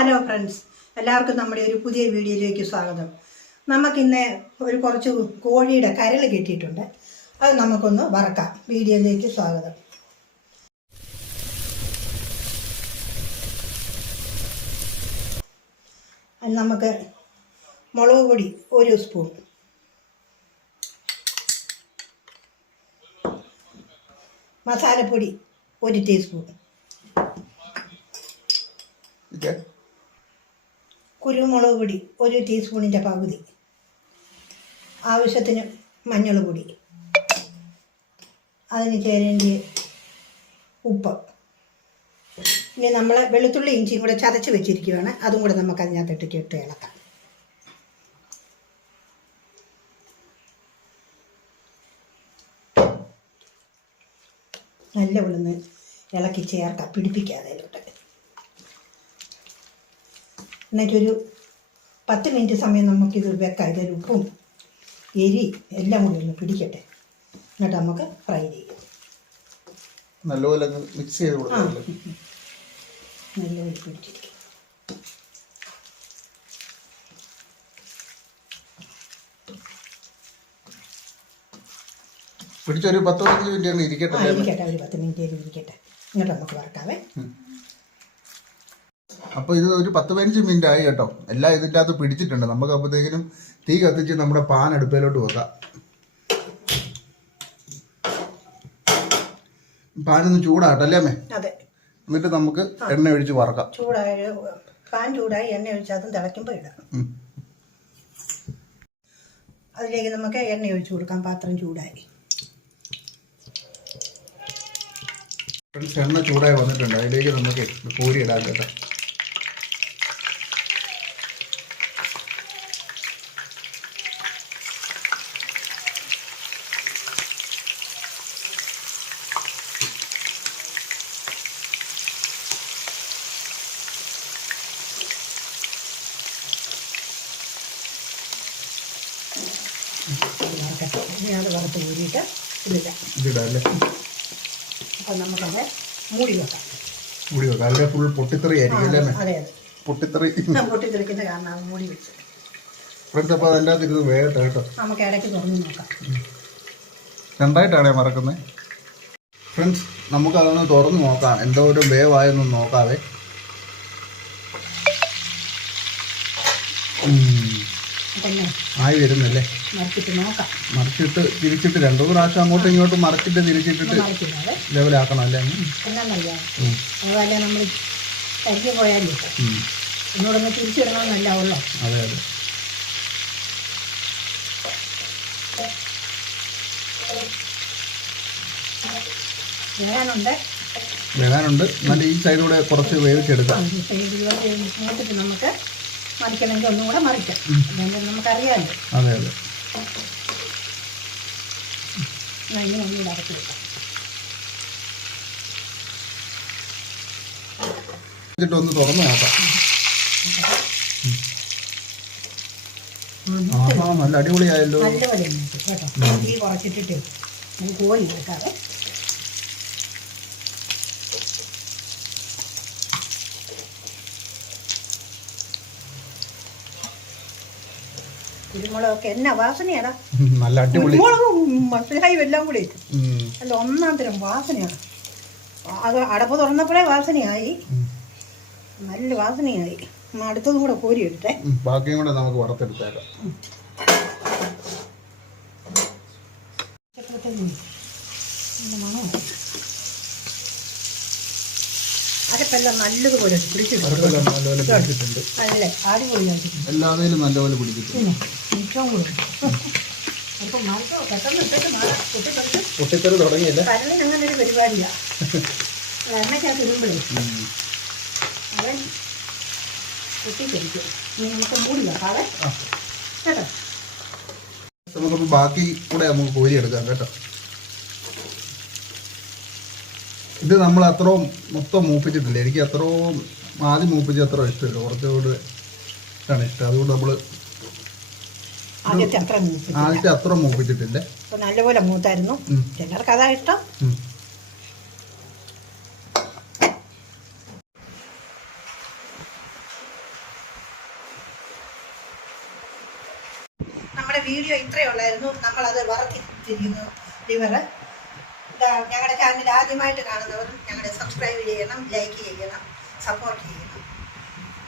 Hello friends, എല്ലാവർക്കും നമ്മുടെ ഒരു പുതിയ വീഡിയോയിലേക്ക് സ്വാഗതം. നമുക്കിന്ന് കുറച്ച് കോഴിയുടെ കരൾ കിട്ടിയിട്ടുണ്ട്. അത് നമുക്കൊന്ന് വറക്കാം. വീഡിയോയിലേക്ക് സ്വാഗതം. നമുക്ക് മുളക് പൊടി 1 സ്പൂൺ, മസാലപ്പൊടി 1 ടീസ്പൂൺ, കുരുമുളക് പൊടി 1 ടീസ്പൂണിൻ്റെ പകുതി, ആവശ്യത്തിന് മഞ്ഞൾ പൊടി, അതിന് ചേരേണ്ടിയ ഉപ്പ്. ഇനി നമ്മൾ വെളുത്തുള്ളി ഇഞ്ചിയും കൂടെ ചതച്ച് വെച്ചിരിക്കുകയാണ്. അതും കൂടെ നമുക്ക് അതിനകത്തിട്ട് ഇട്ട് ഇളക്കാം. നല്ല ഉള്ളിന്ന് ഇളക്കി ചേർക്കാം, പിടിപ്പിക്കാതെ അതിലോട്ട്. എന്നിട്ടൊരു 10 മിനിറ്റ് സമയം നമുക്കിത് വെക്കാം. ഇതൊരു ഉപ്പും എരി എല്ലാം കൂടി ഒന്ന് പിടിക്കട്ടെ. എന്നിട്ട് നമുക്ക് ഫ്രൈ ചെയ്യാം. നല്ലപോലെ മിക്സ് ചെയ്ത് കൊടുക്കാം. നല്ലപോലെ പിടിച്ചിരിക്കും. പിടിച്ചൊരു 10-15 മിനിറ്റ് ഇരിക്കട്ടെ. ഒരു 10 മിനിറ്റ് ഇരിക്കട്ടെ. എന്നിട്ട് നമുക്ക് വറക്കാവേ. അപ്പോൾ ഇത് ഒരു 10-15 മിനിറ്റ് ആയി കേട്ടോ. എല്ലാം ഇതിൻ്റെ അകത്ത് പിടിച്ചിട്ടുണ്ട്. നമുക്ക് അപ്പോഴത്തേക്കിനും തീ കത്തിച്ച് നമ്മുടെ പാൻ അടുപ്പിലോട്ട് വെക്കാം. പാനൊന്ന് ചൂടാകട്ടെ അമ്മേ? അതെ. എന്നിട്ട് നമുക്ക് എണ്ണ ഒഴിച്ച് വറക്കാം. പാൻ ചൂടായി എണ്ണ ഒഴിച്ച് അതും തിളയ്ക്കുമ്പോൾ ഇടാം. അതിലേക്ക് നമുക്ക് എണ്ണ ഒഴിച്ച് കൊടുക്കാം. പാത്രം ചൂടായി. എണ്ണ ചൂടായി വന്നിട്ടുണ്ട്. അതിലേക്ക് നമുക്ക് കോരി ഇടാം കേട്ടോ. അത് വറുത്ത് കൂടിയിട്ട് ഇതിടാം അല്ലേ? അപ്പം നമുക്കത് മൂടി വെക്കാം. അതിൻ്റെ ഫുൾ പൊട്ടിത്തെറി ആയിരിക്കും അല്ലേ? അതെ, പൊട്ടിത്തെറിക്കുന്ന കാരണം അത് മൂടി വെച്ച്. ഫ്രണ്ട്സ്, അപ്പോൾ അതിൻ്റെ അകത്ത് ഇരുന്ന് വേഗം കേട്ടോ. നമുക്ക് ഇടയ്ക്ക് തുറന്ന് നോക്കാം. രണ്ടായിട്ടാണേ മറക്കുന്നത്. ഫ്രണ്ട്സ്, നമുക്കതൊന്ന് തുറന്ന് നോക്കാം. എന്തോ ഒരു വേവായൊന്നും നോക്കാതെ. ആയി വരുന്നല്ലേ? മറിച്ചിട്ട് തിരിച്ചിട്ട് 2 പ്രാവശ്യം അങ്ങോട്ടും ഇങ്ങോട്ടും മറിച്ചിട്ട് തിരിച്ചിട്ടിട്ട് ലെവലാക്കണം അല്ലേ? അതല്ലേ നമ്മൾ കരിഞ്ഞു പോയാലേ എന്നോടൊന്ന് തിരിച്ചിടണമെന്നല്ല ഉള്ളോ? അതെ അതെ. വേകാനുണ്ട്. നല്ല ഈ സൈഡിലൂടെ കുറച്ച് വേവിച്ചെടുക്കാം. നമുക്ക് മറിക്കണമെങ്കിൽ ഒന്നും കൂടെ മറിക്കാം. നമുക്കറിയാമല്ലോ. അതെ അതെ. ഇനി ഒന്നും ഇടയ്ക്ക് വെക്കാം. ഒന്ന് തുറന്ന് നോക്കാം. നല്ല അടിപൊളിയായല്ലോ. നല്ലപോലെ കേട്ടോ. ഈ കുറച്ചിട്ടിട്ട് നമുക്ക് കോഴി എടുക്കാതെ. കുരുമുളകൊക്കെ എന്നാ വാസനയാടാ. നല്ല അടിപൊളി കുരുമുളകും മസാലയും എല്ലാം കൂടി അല്ല, ഒന്നാം തരം വാസനയാണ്. അത് അടപ്പ് തുറന്നപ്പോഴേ വാസനയായി, നല്ല വാസനയായി. അടുത്തതും കൂടെ കോരി എടുത്തേ. ബാക്കിയും കൂടെ നമുക്ക് വറുത്തെടുത്തേക്കാം. അരപ്പെല്ലാം നല്ലതുപോലെ പിടിച്ചിട്ടുണ്ട്. അല്ലേ, അടിപൊളിയായിട്ടുണ്ട്. എല്ലാവരും നല്ലപോലെ പിടിച്ചിട്ടുണ്ട്. പൊട്ടിത്തെറി തുടങ്ങിയില്ല. കരളിന് അങ്ങനെ ഒരു പരിപാടിയാണ്. എണ്ണയ്ക്കകത്ത് ഇടുമ്പോഴേ അവൻ പൊട്ടിത്തെറിക്കും. നമുക്ക് മൂടി വെക്കാവേ കേട്ടോ. നമുക്ക് ബാക്കി കൂടെ നമുക്ക് കോരി എടുക്കാം കേട്ടോ. ഇത് നമ്മൾ അത്രയും മൊത്തം മൂപ്പിച്ചിട്ടില്ല. എനിക്ക് അത്രയും ആദ്യം മൂപ്പിച്ച് അത്ര ഇഷ്ടമില്ല. കുറച്ചുകൂടെ ഇഷ്ടമാണ് ഇഷ്ടം. അതുകൊണ്ട് നമ്മൾ ആദ്യത്തെ അത്ര മൂപ്പിച്ചിട്ടില്ല. നല്ലപോലെ മൂത്തായിരുന്നു. ചിലർക്ക് അതാ ഇഷ്ടം. വീഡിയോ ഇത്രയേ ഉള്ളായിരുന്നു. നമ്മളത് വറുത്തിരിക്കുന്നു ലിവർ. ഞങ്ങളുടെ ചാനൽ ആദ്യമായിട്ട് കാണുന്നവർ ഞങ്ങളെ സബ്സ്ക്രൈബ് ചെയ്യണം, ലൈക്ക് ചെയ്യണം, സപ്പോർട്ട് ചെയ്യണം.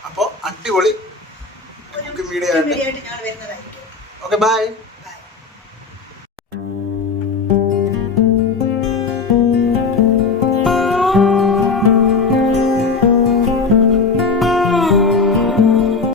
അപ്പോൾ അടിപൊളി വീഡിയോ ആയിട്ട് ഞങ്ങൾ വരുന്നതായിരിക്കും. Okay bye.